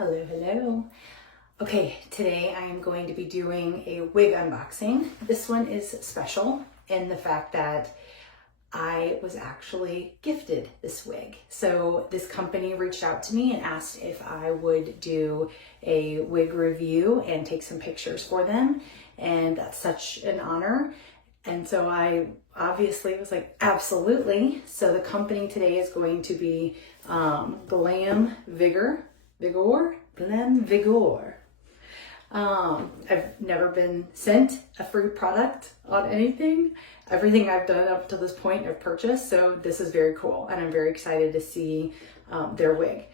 Hello, hello. Okay, today I am going to be doing a wig unboxing. This one is special in the fact that I was actually gifted this wig. So this company reached out to me and asked if I would do a wig review and take some pictures for them. And that's such an honor. And so I obviously was like, absolutely. So the company today is going to be Glamvigor. I've never been sent a free product on anything. Everything I've done up to this point I've purchased, so this is very cool and I'm very excited to see their wig.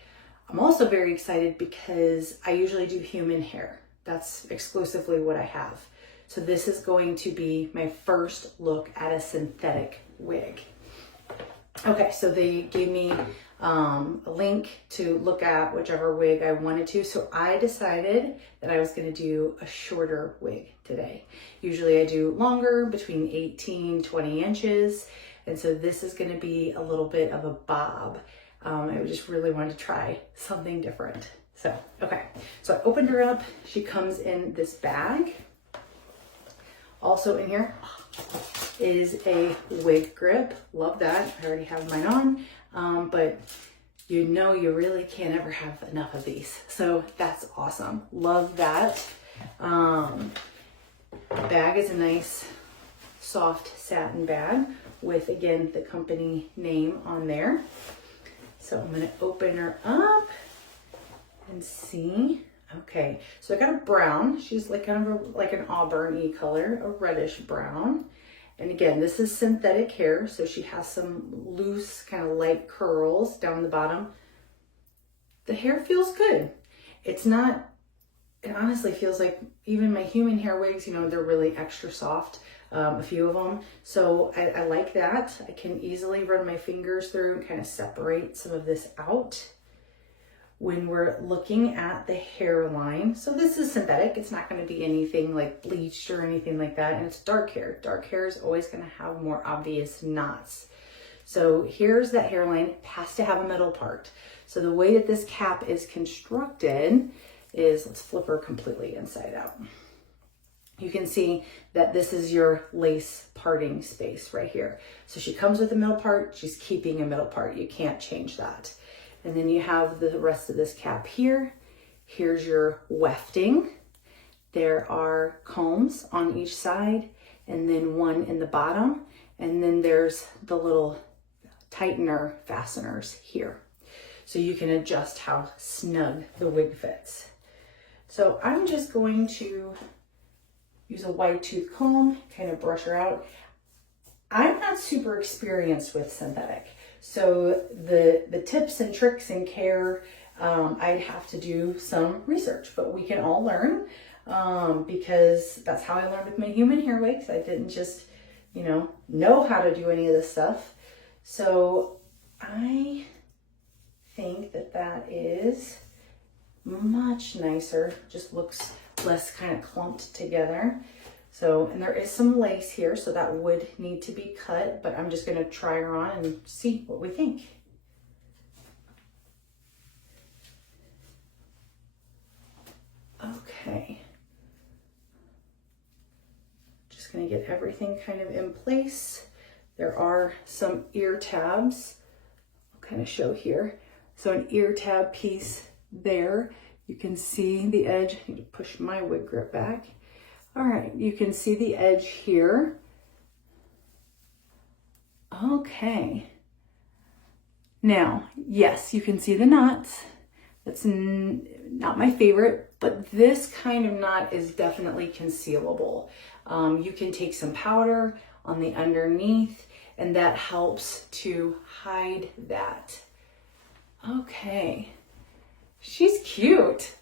I'm also very excited because I usually do human hair. That's exclusively what I have. So this is going to be my first look at a synthetic wig. Okay, so they gave me a link to look at whichever wig I wanted to. So I decided that I was going to do a shorter wig today. Usually I do longer, between 18, 20 inches. And so this is going to be a little bit of a bob. I just really wanted to try something different. So, okay. So I opened her up. She comes in this bag. Also in here is a wig grip. Love that. I already have mine on, but you know you really can't ever have enough of these. So that's awesome. Love that. Bag is a nice soft satin bag with, again, the company name on there. So I'm going to open her up and see. Okay, so I got a brown. She's like kind of like an auburn-y color, a reddish brown. And again, this is synthetic hair, so she has some loose, kind of light curls down the bottom. The hair feels good. It's not, it honestly feels like even my human hair wigs, you know, they're really extra soft, a few of them. So I like that. I can easily run my fingers through and kind of separate some of this out. When we're looking at the hairline, so this is synthetic, it's not going to be anything like bleached or anything like that, and it's dark hair. Dark hair is always going to have more obvious knots. So here's that hairline. It has to have a middle part. So the way that this cap is constructed is, let's flip her completely inside out. You can see that this is your lace parting space right here. So she comes with a middle part, she's keeping a middle part. You can't change that. And then you have the rest of this cap here. Here's your wefting. There are combs on each side and then one in the bottom. And then there's the little tightener fasteners here. So you can adjust how snug the wig fits. So I'm just going to use a wide tooth comb, kind of brush her out. I'm not super experienced with synthetic. So the tips and tricks and care, I'd have to do some research, but we can all learn because that's how I learned with my human hair wigs. I didn't just, know how to do any of this stuff. So I think that is much nicer, just looks less kind of clumped together. So, and there is some lace here, so that would need to be cut, but I'm just going to try her on and see what we think. Okay. Just going to get everything kind of in place. There are some ear tabs. I'll kind of show here. So an ear tab piece there. You can see the edge. I need to push my wig grip back. All right, you can see the edge here. Okay. Now, yes, you can see the knots. That's not my favorite, but this kind of knot is definitely concealable. You can take some powder on the underneath, and that helps to hide that. Okay, she's cute.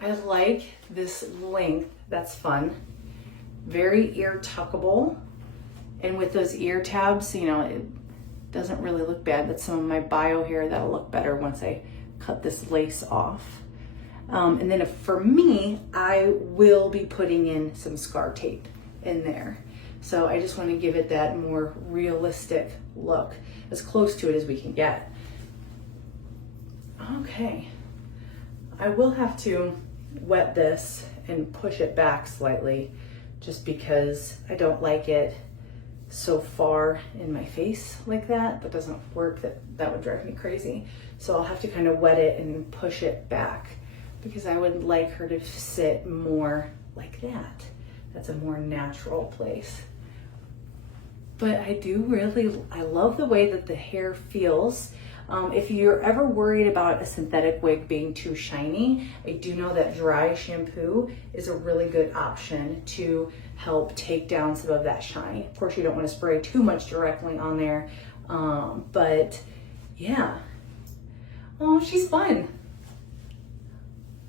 I like this length. That's fun. Very ear tuckable. And with those ear tabs, it doesn't really look bad. That's some of my bio hair. That'll look better once I cut this lace off. And then for me, I will be putting in some scar tape in there. So I just want to give it that more realistic look, as close to it as we can get. Okay. I will have to wet this and push it back slightly just because I don't like it so far in my face like that. That doesn't work. That would drive me crazy. So I'll have to kind of wet it and push it back because I would like her to sit more like that. That's a more natural place. But I love the way that the hair feels. If you're ever worried about a synthetic wig being too shiny, I do know that dry shampoo is a really good option to help take down some of that shine. Of course, you don't want to spray too much directly on there, but yeah. Oh, she's fun.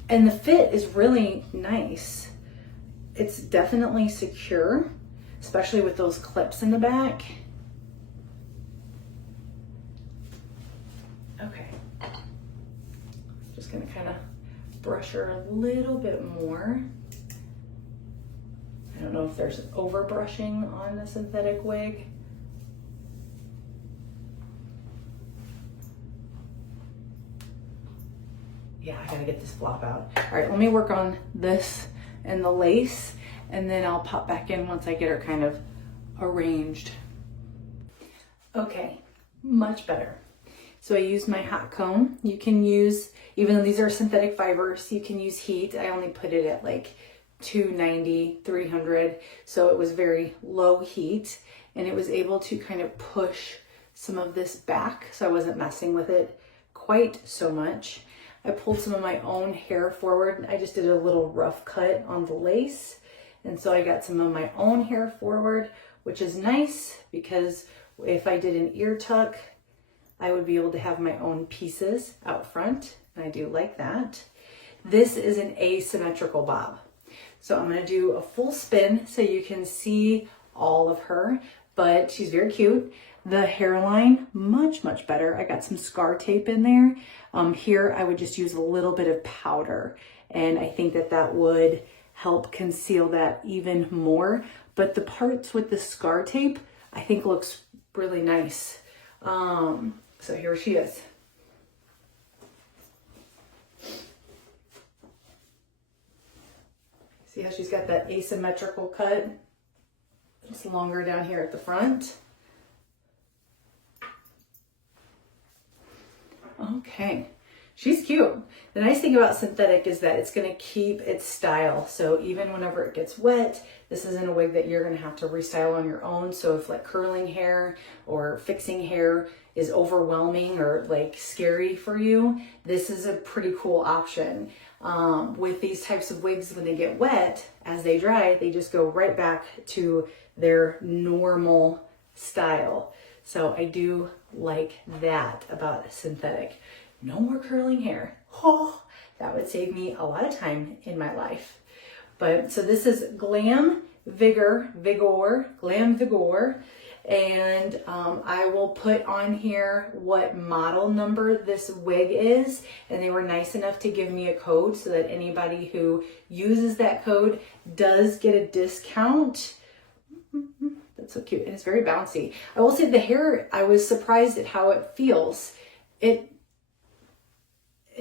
And the fit is really nice. It's definitely secure, especially with those clips in the back. Okay, just gonna kind of brush her a little bit more. I don't know if there's over brushing on the synthetic wig. Yeah, I gotta get this flop out. All right, let me work on this and the lace, and then I'll pop back in once I get her kind of arranged. Okay, much better. So I used my hot comb. You can use, even though these are synthetic fibers, you can use heat. I only put it at like 290, 300. So it was very low heat, and it was able to kind of push some of this back. So I wasn't messing with it quite so much. I pulled some of my own hair forward. I just did a little rough cut on the lace. And so I got some of my own hair forward, which is nice because if I did an ear tuck, I would be able to have my own pieces out front, and I do like that. This is an asymmetrical bob. So I'm gonna do a full spin so you can see all of her, but she's very cute. The hairline, much, much better. I got some scar tape in there. Here I would just use a little bit of powder, and I think that would help conceal that even more. But the parts with the scar tape, I think looks really nice. So here she is. See how she's got that asymmetrical cut? It's longer down here at the front. Okay, she's cute. The nice thing about synthetic is that it's gonna keep its style. So even whenever it gets wet, this isn't a wig that you're gonna have to restyle on your own. So if like curling hair or fixing hair is overwhelming or like scary for you, this is a pretty cool option. With these types of wigs, when they get wet, as they dry, they just go right back to their normal style. So I do like that about synthetic. No more curling hair. Oh, that would save me a lot of time in my life. But so this is Glamvigor, Glamvigor. And I will put on here what model number this wig is. And they were nice enough to give me a code so that anybody who uses that code does get a discount. That's so cute, and it's very bouncy. I will say the hair, I was surprised at how it feels. It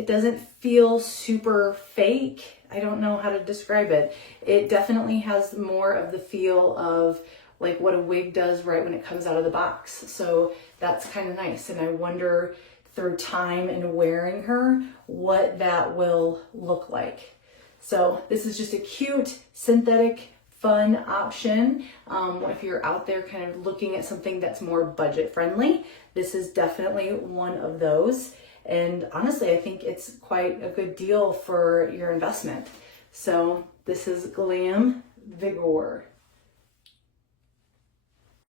doesn't feel super fake. I don't know how to describe it. It definitely has more of the feel of like what a wig does right when it comes out of the box. So that's kind of nice. And I wonder through time and wearing her, what that will look like. So this is just a cute synthetic fun option. If you're out there kind of looking at something that's more budget friendly, this is definitely one of those. And honestly, I think it's quite a good deal for your investment. So this is Glamvigor.